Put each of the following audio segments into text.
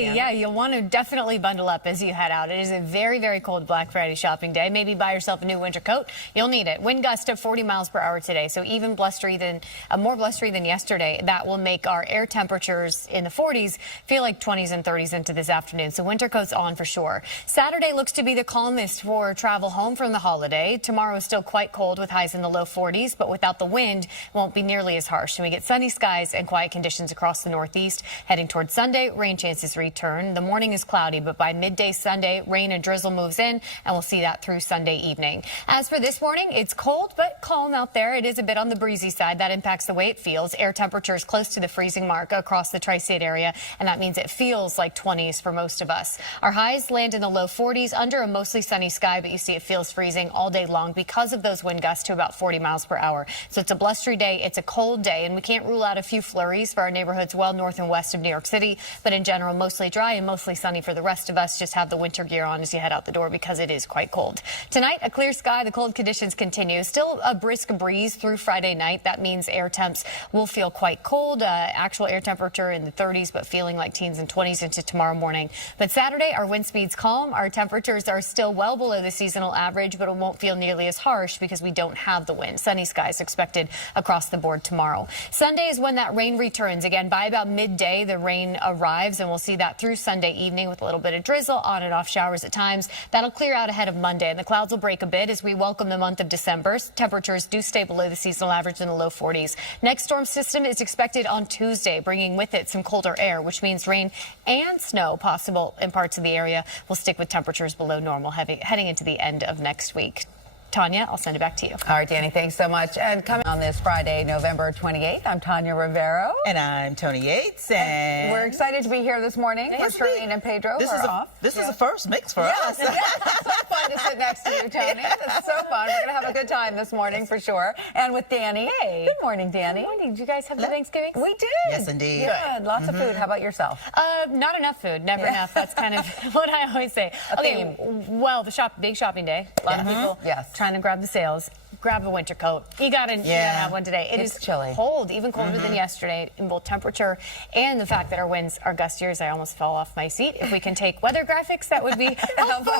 Friday, yeah, you'll want to definitely bundle up as you head out. It is a very, very cold Black Friday shopping day. Maybe buy yourself a new winter coat. You'll need it. Wind gust of 40 miles per hour today, so even more blustery than yesterday. That will make our air temperatures in the 40s feel like 20s and 30s into this afternoon. So winter coats on for sure. Saturday looks to be the calmest for travel home from the holiday. Tomorrow is still quite cold with highs in the low 40s, but without the wind, it won't be nearly as harsh. And we get sunny skies and quiet conditions across the northeast. Heading towards Sunday, rain chances return. The morning is cloudy, but by midday Sunday, rain and drizzle moves in, and we'll see that through Sunday evening. As for this morning, it's cold but calm out there. It is a bit on the breezy side. That impacts the way it feels. Air temperatures close to the freezing mark across the tri-state area, and that means it feels like 20s for most of us. Our highs land in the low 40s under a mostly sunny sky, but you see it feels freezing all day long because of those wind gusts to about 40 miles per hour. So it's a blustery day. It's a cold day, and we can't rule out a few flurries for our neighborhoods well north and west of New York City, but in general, mostly dry and mostly sunny for the rest of us. Just have the winter gear on as you head out the door because it is quite cold. Tonight, a clear sky. The cold conditions continue. Still a brisk breeze through Friday night. That means air temps will feel quite cold. Actual air temperature in the 30s, but feeling like teens and 20s into tomorrow morning. But Saturday, our wind speeds calm. Our temperatures are still well below the seasonal average, but it won't feel nearly as harsh because we don't have the wind. Sunny skies expected across the board tomorrow. Sunday is when that rain returns. Again, by about midday, the rain arrives, and we'll see that through Sunday evening with a little bit of drizzle, on and off showers at times. That'll clear out ahead of Monday, and the clouds will break a bit as we welcome the month of December. Temperatures do stay below the seasonal average in the low 40s. Next storm system is expected on Tuesday, bringing with it some colder air, which means rain and snow possible in parts of the area. Will stick with temperatures below normal heading into the end of next week. Tanya, I'll send it back to you. All right, Dani, thanks so much. And coming on this Friday, November 28th, I'm Tanya Rivero. And I'm Tony Yates. And we're excited to be here this morning. Yes, for Charlene and Pedro. This is a first mix for us. Yeah, it's so fun to sit next to you, Tony. It's so fun. We're going to have a good time this morning for sure. And with Dani. Hey. Good morning, Dani. Good morning. Did you guys have the Thanksgiving? We did. Yes, indeed. Good. Lots of food. How about yourself? Not enough food. Never enough. That's kind of what I always say. Okay, well, big shopping day. A lot of people trying to grab the sales. Grab a winter coat. You gotta have one today. It's chilly. Cold, even colder than yesterday in both temperature and the fact that our winds are gustier. I almost fell off my seat. If we can take weather graphics, that would be helpful.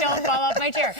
Don't fall off my chair.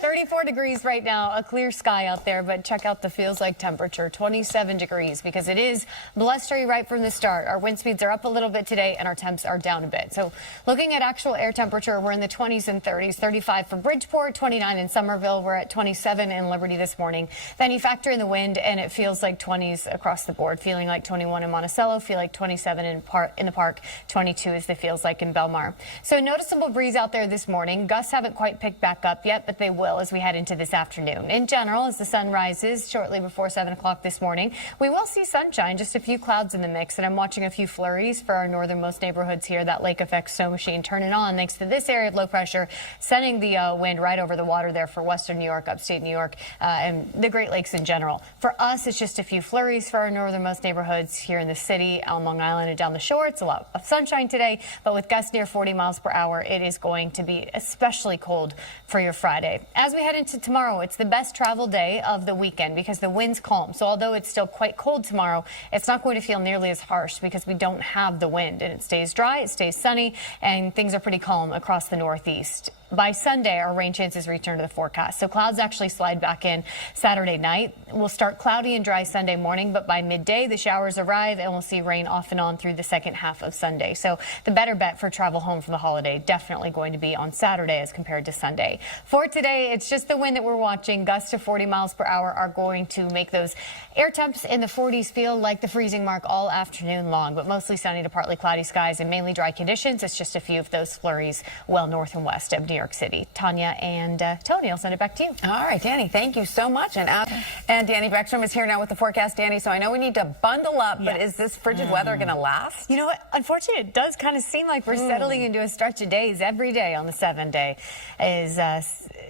34 degrees right now, a clear sky out there, but check out the feels like temperature, 27 degrees, because it is blustery right from the start. Our wind speeds are up a little bit today and our temps are down a bit. So looking at actual air temperature, we're in the 20s and 30s, 35 for Bridgeport, 29 in Somerville. We're at 27 in Liberty this morning. Then you factor in the wind and it feels like 20s across the board, feeling like 21 in Monticello, feel like 27 in the park, 22 is the feels like in Belmar. So noticeable breeze out there this morning. Gusts haven't quite picked back up yet, but they will as we head into this afternoon. In general, as the sun rises shortly before 7 o'clock this morning, we will see sunshine, just a few clouds in the mix, and I'm watching a few flurries for our northernmost neighborhoods here. That lake effect snow machine turning on thanks to this area of low pressure, sending the wind right over the water there for western New York, upstate New York, and the Great Lakes in general. For us, it's just a few flurries for our northernmost neighborhoods here in the city, on Long Island and down the shore. It's a lot of sunshine today, but with gusts near 40 miles per hour, it is going to be especially cold for your Friday. As we head into tomorrow, it's the best travel day of the weekend because the wind's calm. So although it's still quite cold tomorrow, it's not going to feel nearly as harsh because we don't have the wind, and it stays dry, it stays sunny, and things are pretty calm across the northeast. By Sunday, our rain chances return to the forecast. So clouds actually slide back in Saturday night. We'll start cloudy and dry Sunday morning, but by midday, the showers arrive and we'll see rain off and on through the second half of Sunday. So the better bet for travel home from the holiday definitely going to be on Saturday as compared to Sunday. For today, it's just the wind that we're watching. Gusts of 40 miles per hour are going to make those air temps in the 40s feel like the freezing mark all afternoon long, but mostly sunny to partly cloudy skies and mainly dry conditions. It's just a few of those flurries well north and west of New York City. Tanya and Tony, I'll send it back to you. All right, Dani, thank you so much. And Dani Beckstrom is here now with the forecast. Dani, so I know we need to bundle up, but is this frigid weather going to last? You know what? Unfortunately, it does kind of seem like we're settling into a stretch of days. Every day on the 7-day is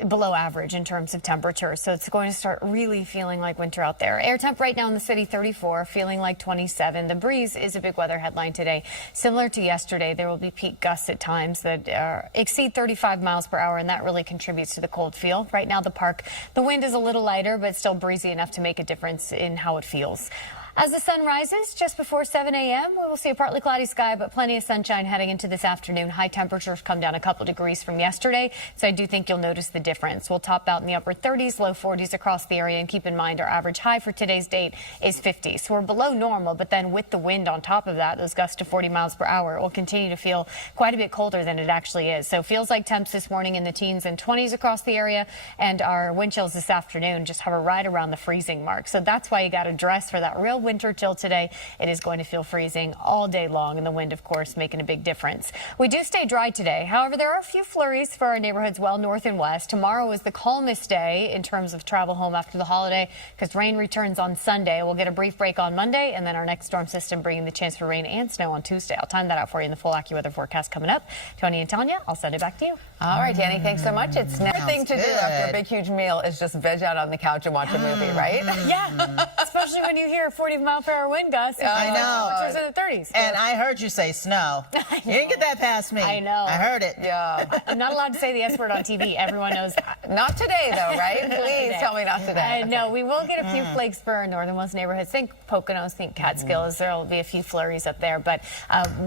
below average in terms of temperature. So it's going to start really feeling like winter out there. Air temp right now in the city, 34, feeling like 27. The breeze is a big weather headline today. Similar to yesterday, there will be peak gusts at times that exceed 35 miles per hour, and that really contributes to the cold feel. Right now, the park, the wind is a little lighter, but still breezy enough to make a difference in how it feels. As the sun rises just before 7 a.m., we will see a partly cloudy sky, but plenty of sunshine heading into this afternoon. High temperatures come down a couple degrees from yesterday, so I do think you'll notice the difference. We'll top out in the upper 30s, low 40s across the area, and keep in mind our average high for today's date is 50. So we're below normal, but then with the wind on top of that, those gusts to 40 miles per hour, it will continue to feel quite a bit colder than it actually is. So it feels like temps this morning in the teens and 20s across the area, and our wind chills this afternoon just hover right around the freezing mark. So that's why you got to dress for that real winter chill today. It is going to feel freezing all day long, and the wind, of course, making a big difference. We do stay dry today. However, there are a few flurries for our neighborhoods well north and west. Tomorrow is the calmest day in terms of travel home after the holiday because rain returns on Sunday. We'll get a brief break on Monday, and then our next storm system bringing the chance for rain and snow on Tuesday. I'll time that out for you in the full AccuWeather forecast coming up. Tony and Tanya, I'll send it back to you. All right, Dani, thanks so much. It's nothing to do after a big, huge meal is just veg out on the couch and watch a movie, right? Yeah, especially when you hear 40-mile-per-hour wind gusts. I know. Temperatures in the 30s. And I heard you say snow. You didn't get that past me. I know. I heard it. Yeah. I'm not allowed to say the S word on TV. Everyone knows. Not today, though, right? Please today. tell me not today. No, we will get a few flakes for our northernmost neighborhoods. Think Poconos, think Catskills. There will be a few flurries up there. But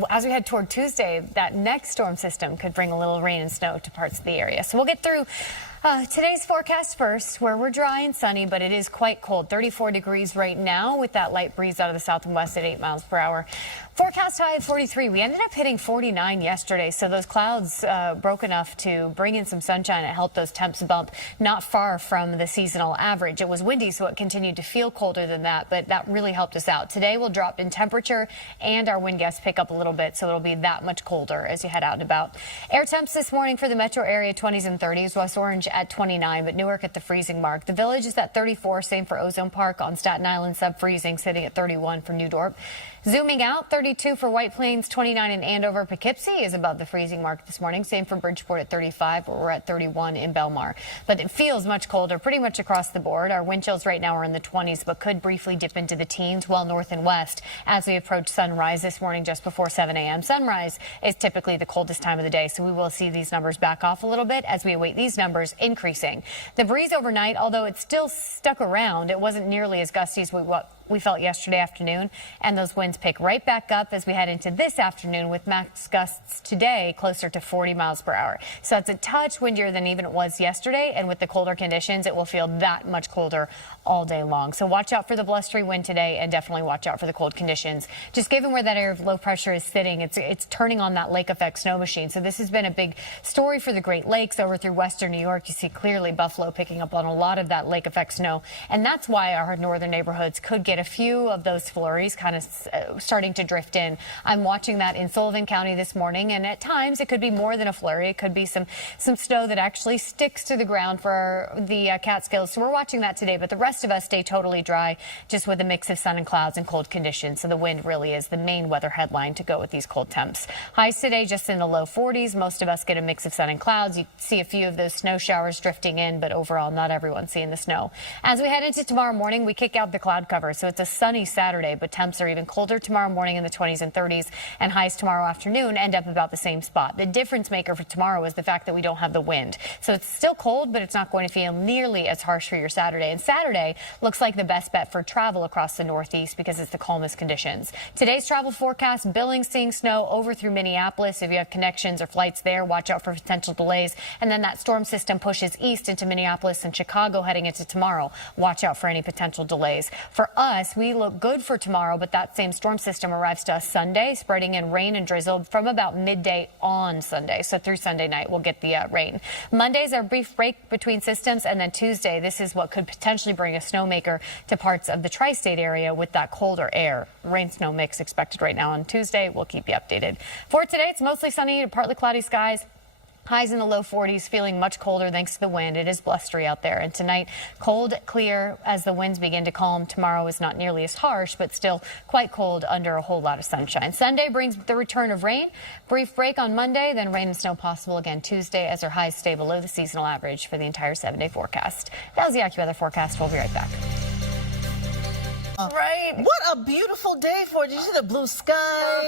as we head toward Tuesday, that next storm system could bring a little rain and snow to parts of the area. So we'll get through today's forecast first, where we're dry and sunny, but it is quite cold. 34 degrees right now with that light breeze out of the south and west at 8 miles per hour. Forecast high of 43. We ended up hitting 49 yesterday, so those clouds broke enough to bring in some sunshine and help those temps bump not far from the seasonal average. It was windy, so it continued to feel colder than that, but that really helped us out. Today we'll drop in temperature and our wind gusts pick up a little bit, so it'll be that much colder as you head out and about. Air temps this morning for the metro area 20s and 30s. West Orange at 29, but Newark at the freezing mark. The Village is at 34, same for Ozone Park on Staten Island, sub-freezing, sitting at 31 for New Dorp. Zooming out, 32 for White Plains, 29 in Andover. Poughkeepsie is above the freezing mark this morning. Same for Bridgeport at 35, where we're at 31 in Belmar. But it feels much colder pretty much across the board. Our wind chills right now are in the 20s, but could briefly dip into the teens well north and west as we approach sunrise this morning just before 7 a.m. Sunrise is typically the coldest time of the day, so we will see these numbers back off a little bit as we await these numbers increasing. The breeze overnight, although it's still stuck around, it wasn't nearly as gusty as what we felt yesterday afternoon, and those winds pick right back up as we head into this afternoon with max gusts today closer to 40 miles per hour. So it's a touch windier than even it was yesterday, and with the colder conditions, it will feel that much colder all day long. So watch out for the blustery wind today, and definitely watch out for the cold conditions. Just given where that area of low pressure is sitting, it's turning on that lake effect snow machine. So this has been a big story for the Great Lakes over through western New York. You see clearly Buffalo picking up on a lot of that lake effect snow, and that's why our northern neighborhoods could get a few of those flurries kind of starting to drift in. I'm watching that in Sullivan County this morning, and at times it could be more than a flurry. It could be some snow that actually sticks to the ground for the Catskills. So we're watching that today, but the rest of us stay totally dry, just with a mix of sun and clouds and cold conditions. So the wind really is the main weather headline to go with these cold temps. Highs today just in the low 40s. Most of us get a mix of sun and clouds. You see a few of those snow showers drifting in, but overall not everyone's seeing the snow. As we head into tomorrow morning, we kick out the cloud cover, so it's a sunny Saturday, but temps are even colder tomorrow morning in the 20s and 30s, and highs tomorrow afternoon end up about the same spot. The difference maker for tomorrow is the fact that we don't have the wind. So it's still cold, but it's not going to feel nearly as harsh for your Saturday. And Saturday looks like the best bet for travel across the Northeast because it's the calmest conditions. Today's travel forecast, Billings seeing snow over through Minneapolis. If you have connections or flights there, watch out for potential delays. And then that storm system pushes east into Minneapolis and Chicago heading into tomorrow. Watch out for any potential delays. For us, we look good for tomorrow, but that same storm system arrives to us Sunday, spreading in rain and drizzle from about midday on Sunday. So through Sunday night, we'll get the rain. Monday's our brief break between systems, and then Tuesday, this is what could potentially bring a snowmaker to parts of the tri-state area with that colder air. Rain snow mix expected right now on Tuesday. We'll keep you updated. For today, it's mostly sunny to partly cloudy skies. Highs in the low 40s, feeling much colder thanks to the wind. It is blustery out there. And tonight, cold, clear as the winds begin to calm. Tomorrow is not nearly as harsh, but still quite cold under a whole lot of sunshine. Sunday brings the return of rain. Brief break on Monday, then rain and snow possible again Tuesday as our highs stay below the seasonal average for the entire 7-day forecast. That was the AccuWeather forecast. We'll be right back. Right. What a beautiful day for it. Did you see the blue skies?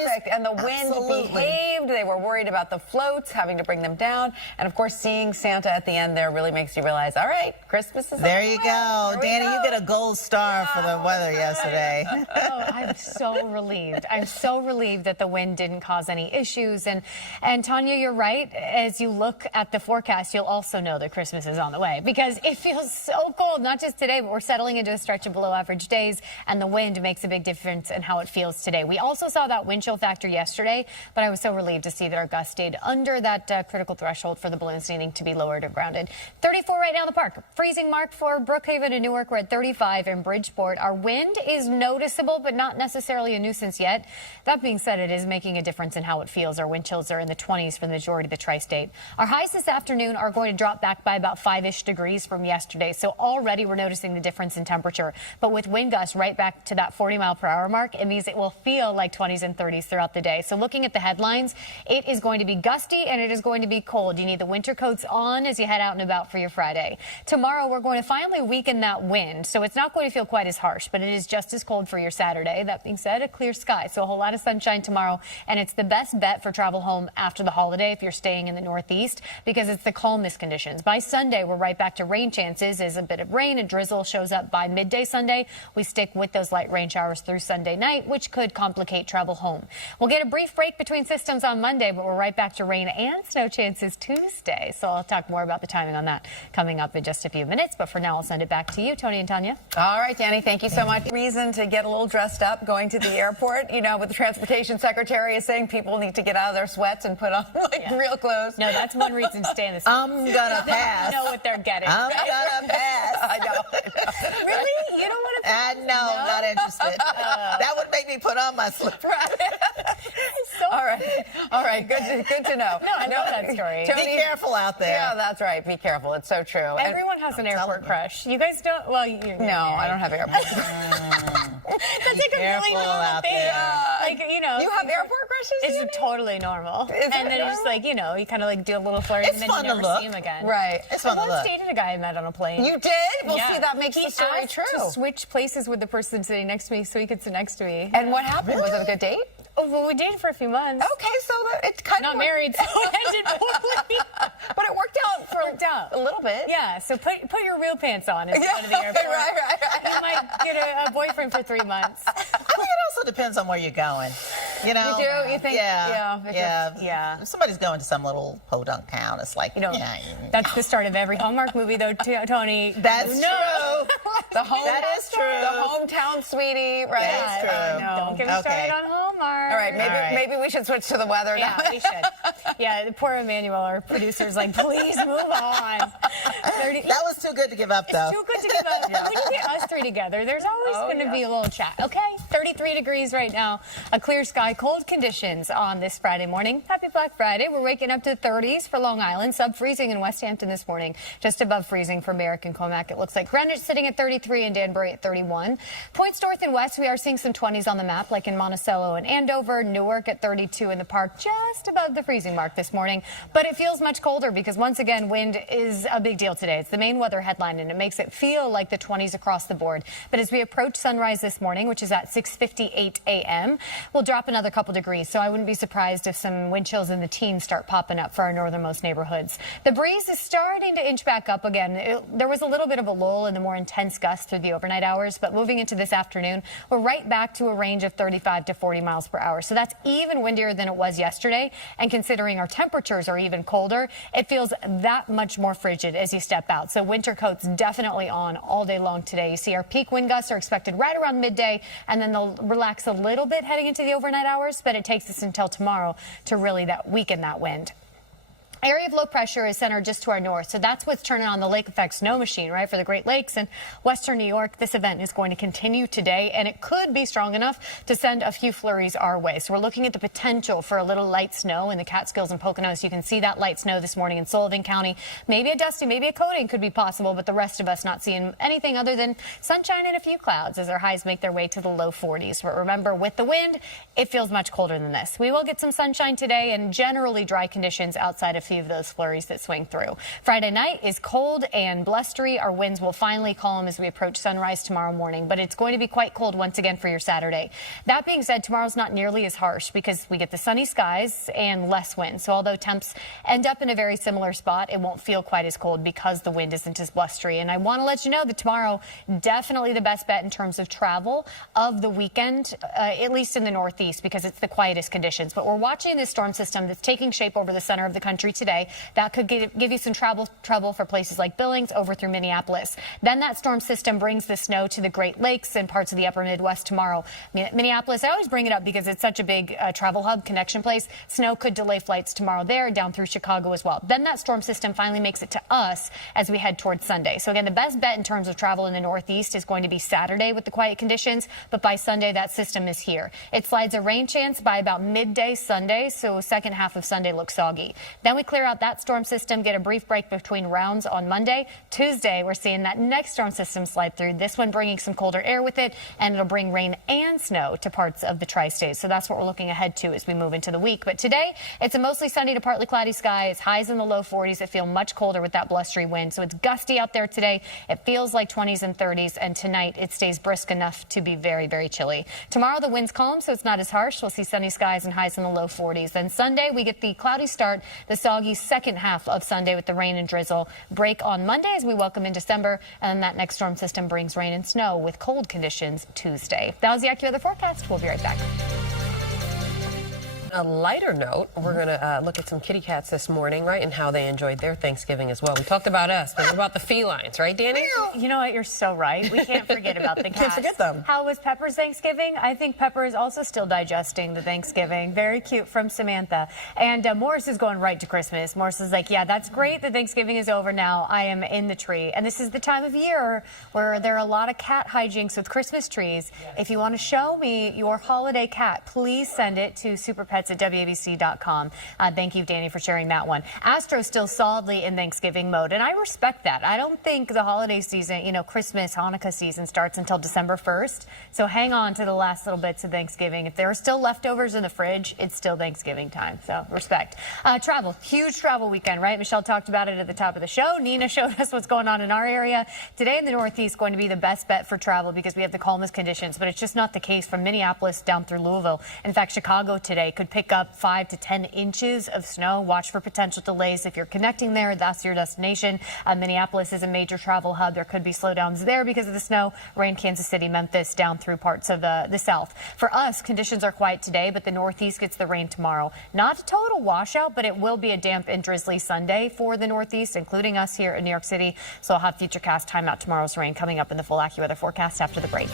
Perfect. And the wind Absolutely. behaved. They were worried about the floats, having to bring them down. And of course, seeing Santa at the end there really makes you realize, all right, Christmas is There on you the go. way. Here we Danny, go. you get a gold star for the weather yesterday. Oh, I'm so relieved. I'm so relieved that the wind didn't cause any issues. And Tanya, you're right. As you look at the forecast, you'll also know that Christmas is on the way because it feels so cold, not just today, but we're settling into a stretch of below average days, and the wind makes a big difference in how it feels today. We also saw that wind chill factor yesterday, but I was so relieved to see that our gusts stayed under that critical threshold for the balloons needing to be lowered or grounded. 34 right now in the park. Freezing mark for Brookhaven and Newark. We're at 35 in Bridgeport. Our wind is noticeable, but not necessarily a nuisance yet. That being said, it is making a difference in how it feels. Our wind chills are in the 20s for the majority of the tri-state. Our highs this afternoon are going to drop back by about 5-ish degrees from yesterday. So already we're noticing the difference in temperature. But with wind gusts right back to that 40-mile-per-hour mark, it means it will feel like 20s and 30s throughout the day. So looking at the headlines, it is going to be gusty and it is going to be cold. You need the winter coats on as you head out and about for your Friday. Tomorrow, we're going to finally weaken that wind. So it's not going to feel quite as harsh, but it is just as cold for your Saturday. That being said, a clear sky. So a whole lot of sunshine tomorrow. And it's the best bet for travel home after the holiday if you're staying in the Northeast because it's the calmest conditions. By Sunday, we're right back to rain chances as a bit of rain and drizzle shows up by midday Sunday. We stick with those light rain showers through Sunday night, which could complicate travel home. We'll get a brief break between systems on Monday, but we're right back to rain and snow chances Tuesday. So I'll talk more about the timing on that coming up in just a few minutes. But for now, I'll send it back to you, Tony and Tanya. All right, Danny, thank you so much. Reason to get a little dressed up going to the airport. You know, with the transportation secretary is saying people need to get out of their sweats and put on real clothes. No, that's one reason to stay in the seat. I'm gonna pass. Know what they're getting. I'm gonna pass. I know. Really? You don't want to? No, I'm not interested. That would make me put on my slipper. All right. Good to know. No, I love that story. Be careful out there. Yeah, that's right. Be careful. It's so true. And- Everyone has an airport crush. You guys don't? Well, no, I don't have airport. That's a completely Careful normal out thing. there. Like, you know. You have airport crushes? It's Danny? totally normal. Is it and then it's normal? just like, you know, you kind of like do a little flirt It's and then fun you to never look. see him again. Right. It's I fun to once look. dated a guy I met on a plane. You did? Well, Yeah. see, that makes He the story asked true. to switch places with the person sitting next to me so he could sit next to me. And what happened? Was it a good date? Oh, well, we dated for a few months. Okay, so it kind Not of married, so it ended poorly. but it worked out for Worked out. a little bit. Yeah, so put your real pants on as you go to the Yeah, airport. right. You might get a boyfriend for 3 months. I mean, it also depends on where you're going. You know? You do? You think? Yeah. Yeah. If somebody's going to some little podunk town, it's like, You know, yeah. that's the start of every Hallmark movie, though, Tony. That's No. true. The home, That is true. The hometown sweetie, right? That's true. No. Don't get me started on Hallmark. All right, All right. maybe we should switch to the weather Yeah, now. we should. Yeah, the poor Emmanuel, our producer's like, please move on. 30, That was too good to give up, though. Too good to give up. When you get us three together, there's always going to be a little chat. Okay, 33 degrees right now, a clear sky, cold conditions on this Friday morning. Happy Black Friday. We're waking up to 30s for Long Island, sub-freezing in West Hampton this morning, just above freezing for Merrick and Comac. It looks like Greenwich sitting at 33 and Danbury at 31. Points north and west, we are seeing some 20s on the map, like in Monticello and Andover, Newark at 32 in the park, just above the freezing mark this morning. But it feels much colder because, once again, wind is a big deal today. It's the main weather headline, and it makes it feel like the 20s across the board. But as we approach sunrise this morning, which is at 6:58 a.m., we'll drop another couple degrees. So I wouldn't be surprised if some wind chills in the teens start popping up for our northernmost neighborhoods. The breeze is starting to inch back up again. There was a little bit of a lull in the more intense gusts through the overnight hours, but moving into this afternoon, we're right back to a range of 35 to 40 miles per hour. So that's even windier than it was yesterday. And considering our temperatures are even colder, it feels that much more frigid as you step out. So winter coats definitely on all day long today. You see our peak wind gusts are expected right around midday, and then they'll relax a little bit heading into the overnight hours, but it takes us until tomorrow to really weaken that wind. Area of low pressure is centered just to our north, so that's what's turning on the lake effect snow machine, right, for the Great Lakes and western New York. This event is going to continue today, and it could be strong enough to send a few flurries our way. So we're looking at the potential for a little light snow in the Catskills and Poconos. You can see that light snow this morning in Sullivan County. Maybe a dusting, maybe a coating could be possible, but the rest of us not seeing anything other than sunshine and a few clouds as our highs make their way to the low 40s. But remember, with the wind, it feels much colder than this. We will get some sunshine today and generally dry conditions outside of few of those flurries that swing through. Friday night is cold and blustery. Our winds will finally calm as we approach sunrise tomorrow morning, but it's going to be quite cold once again for your Saturday. That being said, tomorrow's not nearly as harsh because we get the sunny skies and less wind. So although temps end up in a very similar spot, it won't feel quite as cold because the wind isn't as blustery. And I want to let you know that tomorrow, definitely the best bet in terms of travel of the weekend, at least in the Northeast, because it's the quietest conditions. But we're watching this storm system that's taking shape over the center of the country today. That could give you some trouble for places like Billings over through Minneapolis. Then that storm system brings the snow to the Great Lakes and parts of the upper Midwest tomorrow. Minneapolis, I always bring it up because it's such a big travel hub, connection place. Snow could delay flights tomorrow there, down through Chicago as well. Then that storm system finally makes it to us as we head towards Sunday. So again, the best bet in terms of travel in the Northeast is going to be Saturday with the quiet conditions, but by Sunday, that system is here. It slides a rain chance by about midday Sunday, so second half of Sunday looks soggy. Then we clear out that storm system, get a brief break between rounds on Monday. Tuesday, we're seeing that next storm system slide through, this one bringing some colder air with it, and it'll bring rain and snow to parts of the tri-state. So that's what we're looking ahead to as we move into the week. But today, it's a mostly sunny to partly cloudy sky. It's highs in the low 40s that feel much colder with that blustery wind. So it's gusty out there today. It feels like 20s and 30s, and tonight it stays brisk enough to be very, very chilly. Tomorrow, the wind's calm, so it's not as harsh. We'll see sunny skies and highs in the low 40s. Then Sunday, we get the cloudy start, the soggy second half of Sunday with the rain and drizzle. Break on Monday as we welcome in December, and that next storm system brings rain and snow with cold conditions Tuesday. That was the AccuWeather forecast. We'll be right back. A lighter note, we're going to look at some kitty cats this morning, right, and how they enjoyed their Thanksgiving as well. We talked about us, but what about the felines, right, Dani? You know what? You're so right. We can't forget about the cats. Can't forget them. How was Pepper's Thanksgiving? I think Pepper is also still digesting the Thanksgiving. Very cute from Samantha. And Morris is going right to Christmas. Morris is like, yeah, that's great. The Thanksgiving is over now. I am in the tree. And this is the time of year where there are a lot of cat hijinks with Christmas trees. If you want to show me your holiday cat, please send it to superpets@wabc.com. Thank you, Dani, for sharing that one. Astro's still solidly in Thanksgiving mode, and I respect that. I don't think the holiday season, Christmas, Hanukkah season starts until December 1st. So hang on to the last little bits of Thanksgiving. If there are still leftovers in the fridge, it's still Thanksgiving time. So respect. Travel, huge travel weekend, right? Michelle talked about it at the top of the show. Nina showed us what's going on in our area. Today in the Northeast going to be the best bet for travel because we have the calmest conditions, but it's just not the case from Minneapolis down through Louisville. In fact, Chicago today could pick up 5 to 10 inches of snow. Watch for potential delays if you're connecting there. That's your destination. Minneapolis is a major travel hub. There could be slowdowns there because of the snow. Rain, Kansas City, Memphis, down through parts of the south. For us, conditions are quiet today, but the Northeast gets the rain tomorrow. Not a total washout, but it will be a damp and drizzly Sunday for the Northeast, including us here in New York City. So I'll have Futurecast time out tomorrow's rain coming up in the full AccuWeather forecast after the break.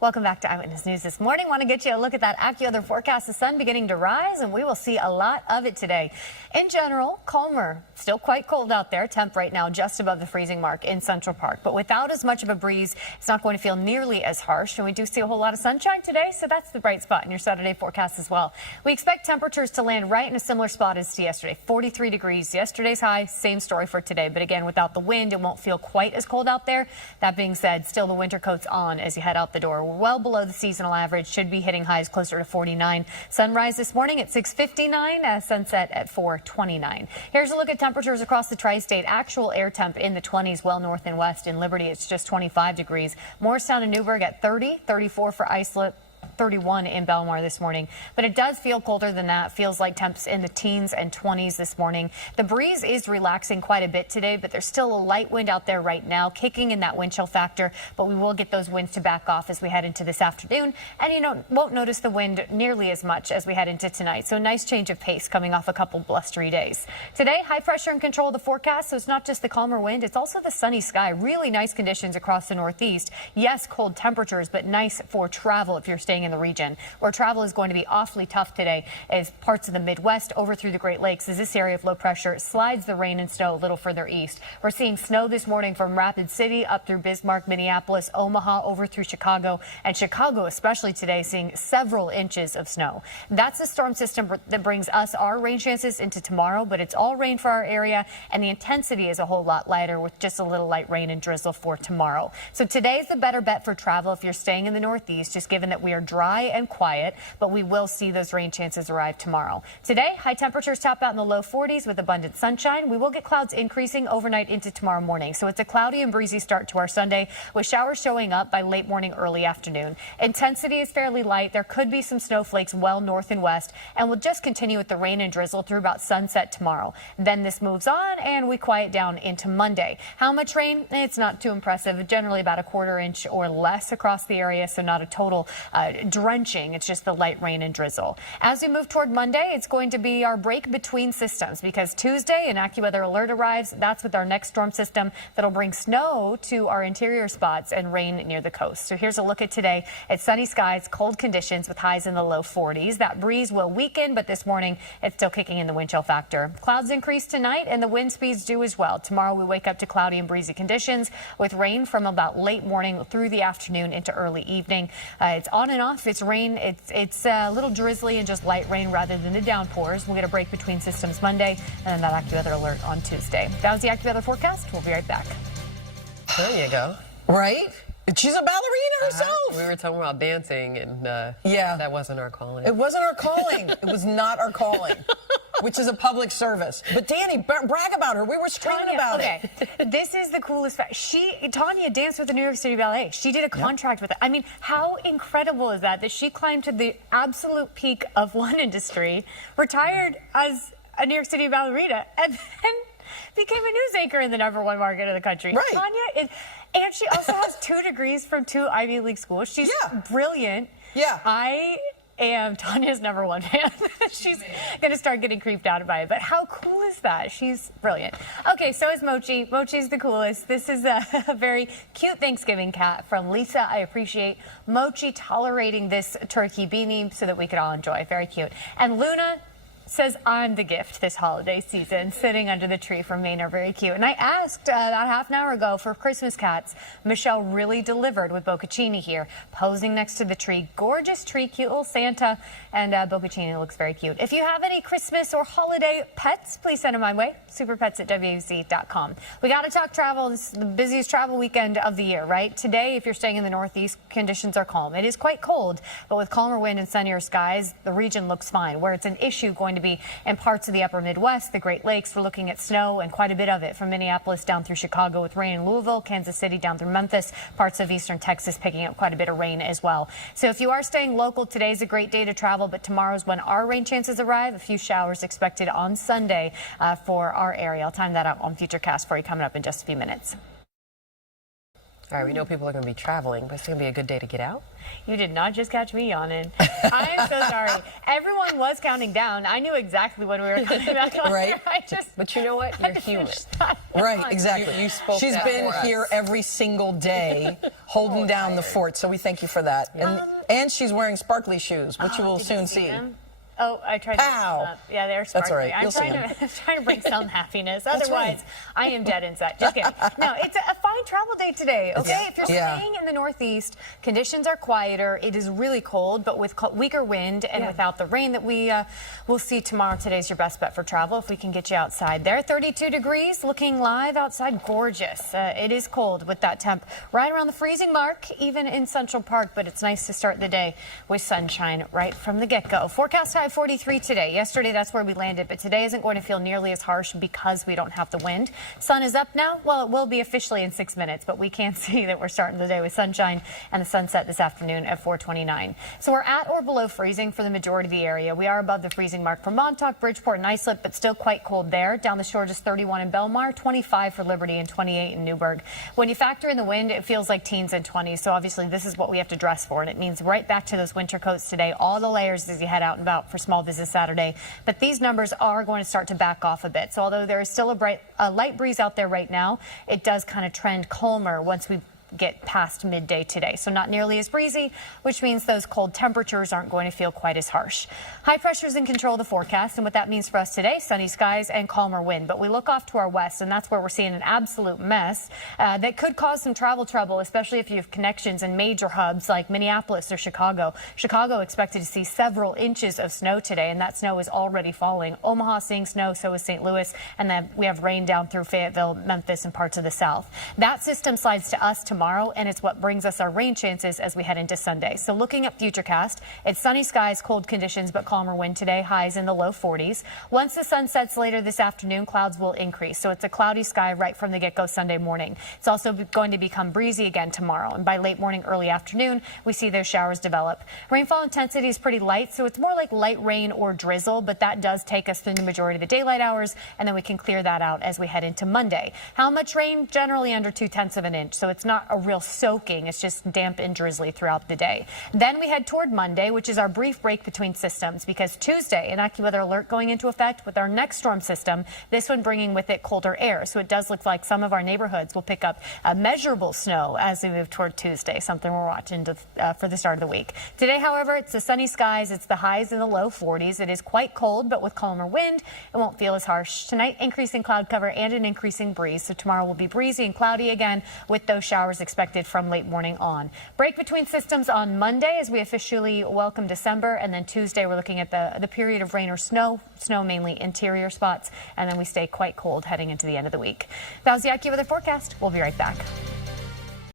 Welcome back to Eyewitness News this morning. Want to get you a look at that AccuWeather forecast. The sun beginning to rise, and we will see a lot of it today. In general, calmer. Still quite cold out there. Temp right now just above the freezing mark in Central Park. But without as much of a breeze, it's not going to feel nearly as harsh. And we do see a whole lot of sunshine today, so that's the bright spot in your Saturday forecast as well. We expect temperatures to land right in a similar spot as to yesterday. 43 degrees. Yesterday's high, same story for today. But again, without the wind, it won't feel quite as cold out there. That being said, still the winter coat's on as you head out the door. We're well below the seasonal average, should be hitting highs closer to 49. Sunrise this morning at 6:59, sunset at 4:29. Here's a look at temperatures across the tri-state. Actual air temp in the 20s, well north and west. In Liberty, it's just 25 degrees. Morristown and Newburgh at 30, 34 for Islip. 31 in Belmar this morning, but it does feel colder than that. Feels like temps in the teens and 20s this morning. The breeze is relaxing quite a bit today, but there's still a light wind out there right now, kicking in that wind chill factor, but we will get those winds to back off as we head into this afternoon, and won't notice the wind nearly as much as we head into tonight. So a nice change of pace coming off a couple blustery days. Today, high pressure in control of the forecast, so it's not just the calmer wind, it's also the sunny sky. Really nice conditions across the Northeast. Yes, cold temperatures, but nice for travel if you're staying in the region. Where travel is going to be awfully tough today is parts of the Midwest over through the Great Lakes, as this area of low pressure slides the rain and snow a little further east. We're seeing snow this morning from Rapid City up through Bismarck, Minneapolis, Omaha, over through Chicago, and Chicago especially today seeing several inches of snow. That's the storm system that brings us our rain chances into tomorrow, but it's all rain for our area, and the intensity is a whole lot lighter with just a little light rain and drizzle for tomorrow. So today's the better bet for travel if you're staying in the Northeast, just given that we are they're dry and quiet, but we will see those rain chances arrive tomorrow. Today, high temperatures top out in the low 40s with abundant sunshine. We will get clouds increasing overnight into tomorrow morning. So it's a cloudy and breezy start to our Sunday with showers showing up by late morning, early afternoon. Intensity is fairly light. There could be some snowflakes well north and west, and we'll just continue with the rain and drizzle through about sunset tomorrow. Then this moves on and we quiet down into Monday. How much rain? It's not too impressive. Generally about a quarter inch or less across the area, so not a total drenching. It's just the light rain and drizzle. As we move toward Monday, it's going to be our break between systems because Tuesday an AccuWeather alert arrives. That's with our next storm system that'll bring snow to our interior spots and rain near the coast. So here's a look at today. It's sunny skies, cold conditions with highs in the low 40s. That breeze will weaken, but this morning it's still kicking in the wind chill factor. Clouds increase tonight and the wind speeds do as well. Tomorrow we wake up to cloudy and breezy conditions with rain from about late morning through the afternoon into early evening. It's on and off. It's rain. It's a little drizzly and just light rain rather than the downpours. We'll get a break between systems Monday and then that AccuWeather alert on Tuesday. That was the AccuWeather forecast. We'll be right back. There you go. Right? She's a ballerina herself. We were talking about dancing, and yeah, that wasn't our calling. It wasn't our calling. It was not our calling, which is a public service. But Dani, brag about her. We were screaming about it. This is the coolest fact. Tanya danced with the New York City Ballet. She did a contract with it. I mean, how incredible is that she climbed to the absolute peak of one industry, retired as a New York City ballerina, and then became a news anchor in the #1 market of the country. Right. Tanya is, and she also has 2 degrees from 2 Ivy League schools. She's brilliant. Yeah. I am Tanya's #1 fan. She's going to start getting creeped out by it. But how cool is that? She's brilliant. Okay, so is Mochi. Mochi's the coolest. This is a very cute Thanksgiving cat from Lisa. I appreciate Mochi tolerating this turkey beanie so that we could all enjoy. Very cute. And Luna says, I'm the gift this holiday season, sitting under the tree from Maine are very cute. And I asked about half an hour ago for Christmas cats. Michelle really delivered with Boccaccini here, posing next to the tree. Gorgeous tree, cute little Santa, and Boccaccini looks very cute. If you have any Christmas or holiday pets, please send them my way, superpets@wabc.com. We got to talk travel. This is the busiest travel weekend of the year, right? Today, if you're staying in the Northeast, conditions are calm. It is quite cold, but with calmer wind and sunnier skies, the region looks fine. Where it's an issue going to be in parts of the upper Midwest, the Great Lakes. We're looking at snow and quite a bit of it from Minneapolis down through Chicago with rain in Louisville, Kansas City down through Memphis, parts of eastern Texas picking up quite a bit of rain as well. So if you are staying local, today's a great day to travel, but tomorrow's when our rain chances arrive. A few showers expected on Sunday for our area. I'll time that out on Futurecast for you coming up in just a few minutes. All right, we know people are going to be traveling, but it's going to be a good day to get out. You did not just catch me yawning. I am so sorry. Everyone was counting down. I knew exactly when we were coming back on. Right. But you know what? You're human. Right, exactly. You spoke She's that been for here us. every single day, holding down the fort. So we thank you for that. And she's wearing sparkly shoes, which you will Did soon you see. them? Oh, I tried Pow. to. Yeah, they're sparkly. That's all right. I'm You'll see trying to bring some happiness. That's Otherwise, right. I am dead inside. Just kidding. No, it's a fine travel day today, okay? If you're Yeah. staying in the Northeast, conditions are quieter. It is really cold, but with weaker wind and without the rain that we will see tomorrow, today's your best bet for travel if we can get you outside there. 32 degrees, looking live outside, gorgeous. It is cold with that temp right around the freezing mark, even in Central Park, but it's nice to start the day with sunshine right from the get-go. Forecast high 43 today. Yesterday, that's where we landed, but today isn't going to feel nearly as harsh because we don't have the wind. Sun is up now. Well, it will be officially in 6 minutes, but we can see that we're starting the day with sunshine and the sunset this afternoon at 4:29. So we're at or below freezing for the majority of the area. We are above the freezing mark for Montauk, Bridgeport, and Islip, but still quite cold there. Down the shore, just 31 in Belmar, 25 for Liberty, and 28 in Newburgh. When you factor in the wind, it feels like teens and 20s. So obviously, this is what we have to dress for, and it means right back to those winter coats today. All the layers as you head out and about for small visits Saturday. But these numbers are going to start to back off a bit. So although there is still a light breeze out there right now, it does kind of trend calmer once we get past midday today. So not nearly as breezy, which means those cold temperatures aren't going to feel quite as harsh. High pressure is in control of the forecast, and what that means for us today, sunny skies and calmer wind. But we look off to our west, and that's where we're seeing an absolute mess that could cause some travel trouble, especially if you have connections in major hubs like Minneapolis or Chicago. Chicago expected to see several inches of snow today, and that snow is already falling. Omaha seeing snow, so is St. Louis, and then we have rain down through Fayetteville, Memphis, and parts of the south. That system slides to us tomorrow. tomorrow, and it's what brings us our rain chances as we head into Sunday. So looking at Futurecast, it's sunny skies, cold conditions, but calmer wind today, highs in the low 40s. Once the sun sets later this afternoon, clouds will increase. So it's a cloudy sky right from the get-go Sunday morning. It's also going to become breezy again tomorrow, and by late morning, early afternoon, we see those showers develop. Rainfall intensity is pretty light, so it's more like light rain or drizzle, but that does take us through the majority of the daylight hours, and then we can clear that out as we head into Monday. How much rain? Generally under 2/10 of an inch, so it's not a real soaking. It's just damp and drizzly throughout the day. Then we head toward Monday, which is our brief break between systems, because Tuesday, an AccuWeather alert going into effect with our next storm system, this one bringing with it colder air. So it does look like some of our neighborhoods will pick up measurable snow as we move toward Tuesday, something we're watching for the start of the week. Today, however, it's the sunny skies. It's the highs in the low 40s. It is quite cold, but with calmer wind, it won't feel as harsh. Tonight, increasing cloud cover and an increasing breeze. So tomorrow will be breezy and cloudy again with those showers expected from late morning on. Break between systems on Monday as we officially welcome December. And then Tuesday, we're looking at the period of rain or snow mainly interior spots. And then we stay quite cold heading into the end of the week. That was the AccuWeather forecast. We'll be right back.